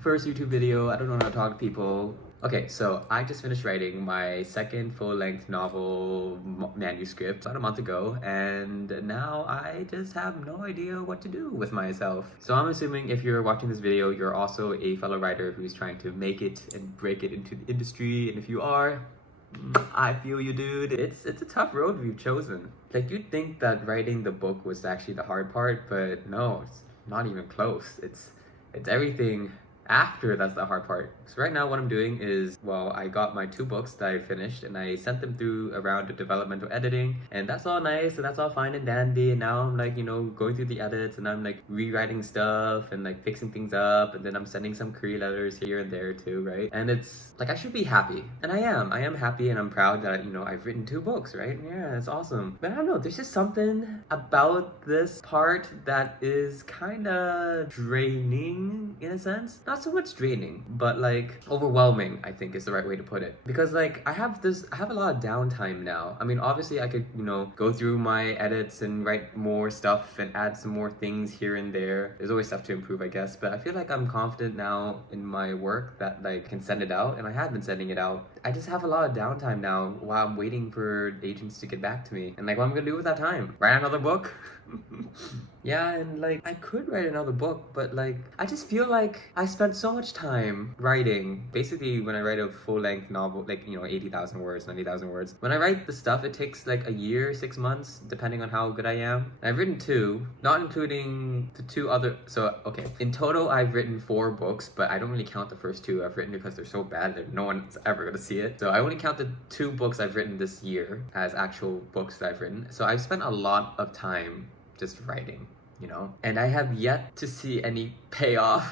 first YouTube video. I don't know how to talk to people. Okay, so I just finished writing my second full-length novel manuscript about a month ago, and now I just have no idea what to do with myself. So I'm assuming if you're watching this video, you're also a fellow writer who's trying to make it and break it into the industry, and if you are, I feel you, dude. It's a tough road we've chosen. Like, you'd think that writing the book was actually the hard part, but no, it's not even close. It's everything after that's the hard part. So right now what I'm doing is, well, I got my 2 books that I finished and I sent them through a round of developmental editing, and that's all nice and that's all fine and dandy, and now I'm like, you know, going through the edits and I'm like rewriting stuff and like fixing things up, and then I'm sending some query letters here and there too, right? And it's like, I should be happy, and I am happy, and I'm proud that, you know, I've written 2 books, right? Yeah, it's awesome. But I don't know, there's just something about this part that is kind of draining in a sense. Not so much draining, but like overwhelming, I think is the right way to put it. Because like I have a lot of downtime now. I mean, obviously I could, you know, go through my edits and write more stuff and add some more things here and there. There's always stuff to improve, I guess, but I feel like I'm confident now in my work that like can send it out, and I have been sending it out. I just have a lot of downtime now while I'm waiting for agents to get back to me. And like, what am I gonna do with that time? Write another book? Yeah, and like, I could write another book, but like, I just feel like I spent so much time writing. Basically, when I write a full-length novel, like, you know, 80,000 words, 90,000 words, when I write the stuff, it takes like a year, 6 months, depending on how good I am. And I've written 2, not including the 2 other, so, okay. In total, I've written 4 books, but I don't really count the first 2 I've written because they're so bad that no one's ever gonna see it. So I only count the 2 books I've written this year as actual books that I've written. So I've spent a lot of time just writing, you know? And I have yet to see any payoff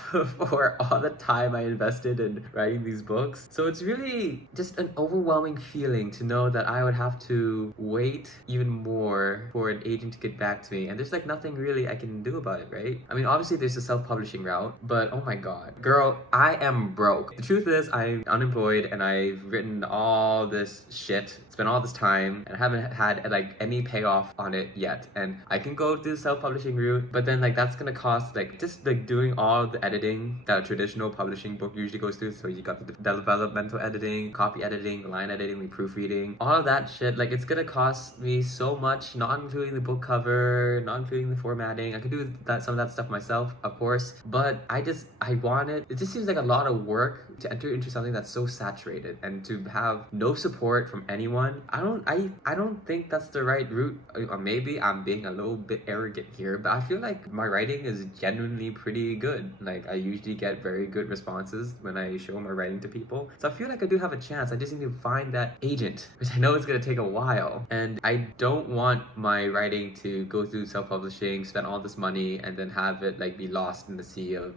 for all the time I invested in writing these books. So it's really just an overwhelming feeling to know that I would have to wait even more for an agent to get back to me, and there's like nothing really I can do about it, right? I mean, obviously there's a self-publishing route, but oh my god, girl, I am broke. The truth is, I'm unemployed and I've written all this shit, spent all this time, and I haven't had like any payoff on it yet. And I can go through the self-publishing route, but then like that's gonna cost like just like doing all the editing that a traditional publishing book usually goes through. So you got the developmental editing, copy editing, line editing, the proofreading, all of that shit. Like, it's gonna cost me so much, not including the book cover, not including the formatting. I could do that, some of that stuff myself, of course, but I want it. It just seems like a lot of work to enter into something that's so saturated and to have no support from anyone. I don't think that's the right route. Or maybe I'm being a little bit arrogant here, but I feel like my writing is genuinely pretty good. Like, I usually get very good responses when I show my writing to people. So I feel like I do have a chance. I just need to find that agent, which I know is gonna take a while. And I don't want my writing to go through self-publishing, spend all this money, and then have it like be lost in the sea of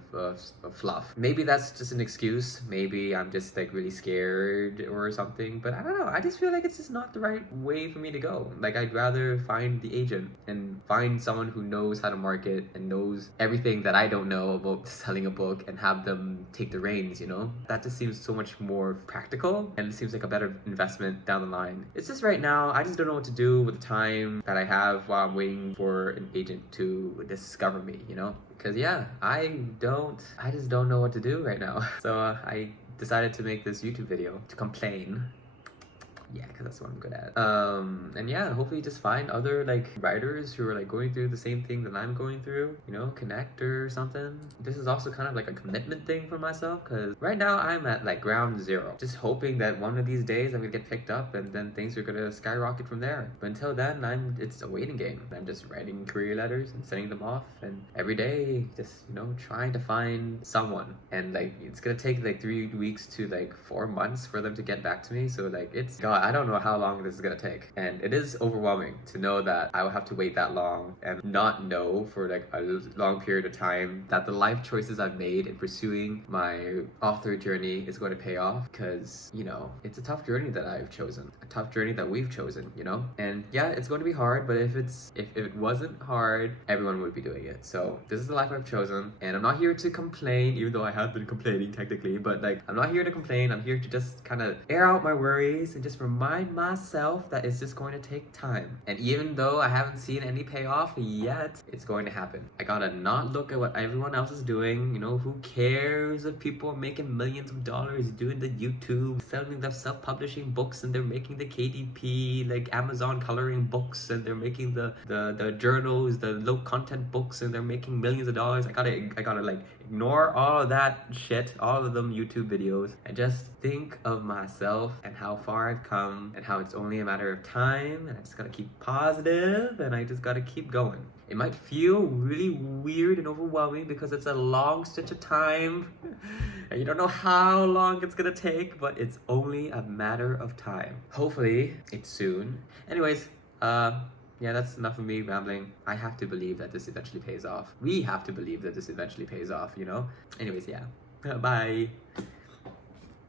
fluff. Maybe that's just an excuse. Maybe I'm just like really scared or something, but I don't know. I just feel like it's just not the right way for me to go. Like, I'd rather find the agent and find someone who knows how to market and knows everything that I don't know about selling a book, and have them take the reins, you know? That just seems so much more practical, and it seems like a better investment down the line. It's just right now, I just don't know what to do with the time that I have while I'm waiting for an agent to discover me, you know? Because yeah, I just don't know what to do right now. So I decided to make this YouTube video to complain. Yeah, because that's what I'm good at. And yeah, hopefully just find other like writers who are like going through the same thing that I'm going through, you know, connect or something. This is also kind of like a commitment thing for myself, because right now I'm at like ground zero, just hoping that one of these days I'm gonna get picked up and then things are gonna skyrocket from there. But until then, it's a waiting game. I'm just writing career letters and sending them off, and every day just, you know, trying to find someone. And like, it's gonna take like 3 weeks to like 4 months for them to get back to me. So like, it's god, I don't know how long this is gonna take, and it is overwhelming to know that I will have to wait that long and not know for like a long period of time that the life choices I've made in pursuing my author journey is going to pay off. Because, you know, it's a tough journey that I've chosen, a tough journey that we've chosen, you know? And yeah, it's going to be hard, but if it wasn't hard, everyone would be doing it. So this is the life I've chosen, and I'm not here to complain, even though I have been complaining technically, but like, I'm not here to complain. I'm here to just kind of air out my worries and just remind myself that it's just going to take time. And even though I haven't seen any payoff yet, it's going to happen. I gotta not look at what everyone else is doing. You know, who cares if people are making millions of dollars doing the YouTube, selling the self-publishing books, and they're making the KDP, like Amazon coloring books, and they're making the journals, the low content books, and they're making millions of dollars. I gotta like ignore all of that shit, all of them YouTube videos, and just think of myself and how far I've come and how it's only a matter of time, and I just gotta keep positive and I just gotta keep going. It might feel really weird and overwhelming because it's a long stretch of time and you don't know how long it's gonna take, but it's only a matter of time. Hopefully it's soon. Anyways, yeah, that's enough of me rambling. I have to believe that this eventually pays off. We have to believe that this eventually pays off, you know? Anyways, yeah. Bye.